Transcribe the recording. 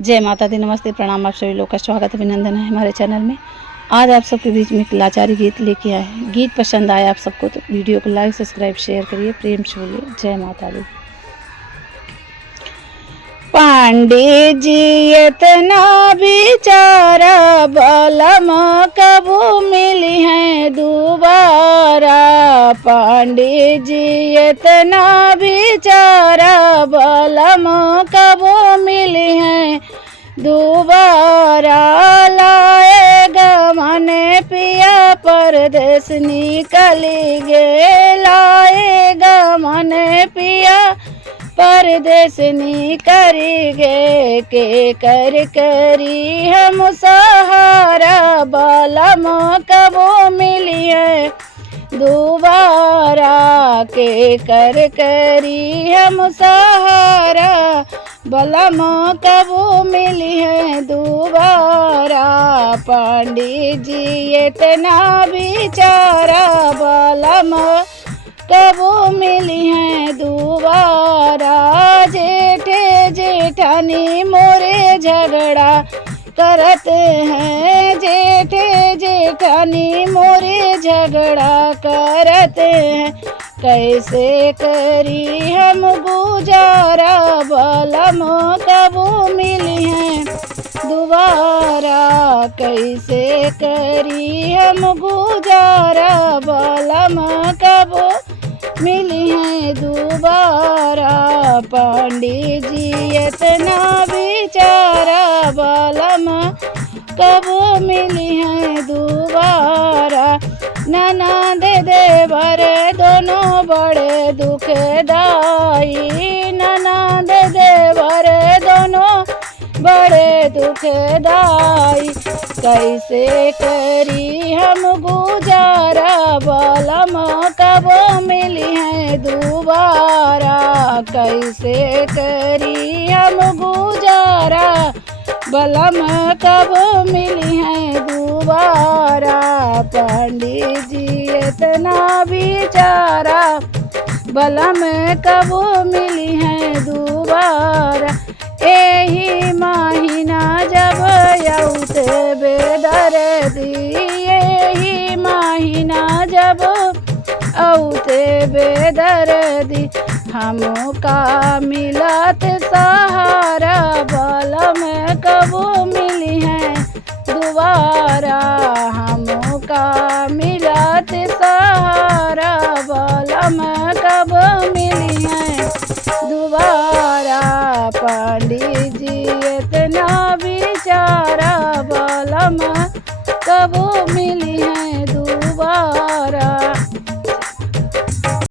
जय माता दी, नमस्ते, प्रणाम। आप सभी लोग का स्वागत अभिनंदन है हमारे चैनल में। आज आप सबके बीच में एक लाचारी गीत लेके आए हैं। गीत पसंद आया आप सबको तो वीडियो को लाइक सब्सक्राइब शेयर करिए, प्रेम से बोलिए जय माता दी। पांडे जी इतना बिचारा बलम कबू मिली है दोबारा। पांडे जी इतना बिचारा बलम कबू मिली है दोबारा। लाएगा मने पिया परदेस निकली गे, लाएगा मने पिया परदेस निकरी गे। के कर करी हम सहारा बलम कबो मिली है दोबारा। के कर करी हम सहारा बलम कबो मिली है दोबारा। पंडित जी इतना बिचारा बलम कबो मिली है दोबारा। जेठे जेठानी मोरे झगड़ा करते हैं, जेठे जेठानी मोरे झगड़ा करते हैं। कैसे करी हम गुजारा बलम कबो मिली है दोबारा। कैसे करी हम गुजारा बलम कबो मिली है दोबारा। पंडित जी इतना बिचारा बलम कबो मिली है दोबारा। ननद देवर दोनों बड़े दुखदाई, ननद देवर दोनों बड़े दुखदाई। कैसे करी हम गुजारा बलम कबो मिली है दोबारा। कैसे करी हम गुजारा बलम कबो मिली है दोबारा। पंडित जी इतना बिचारा बलम कबो मिली है दोबारा। यही महीना जब औते बेदर्दी, यही महीना जब औते बेदर्दी। हमका मिलत सहारा बलम कबो मिली है दोबारा। हमका मिलत सहारा बलम कबो मिली है दोबारा। पंडित जी इतना बिचारा बलम कबो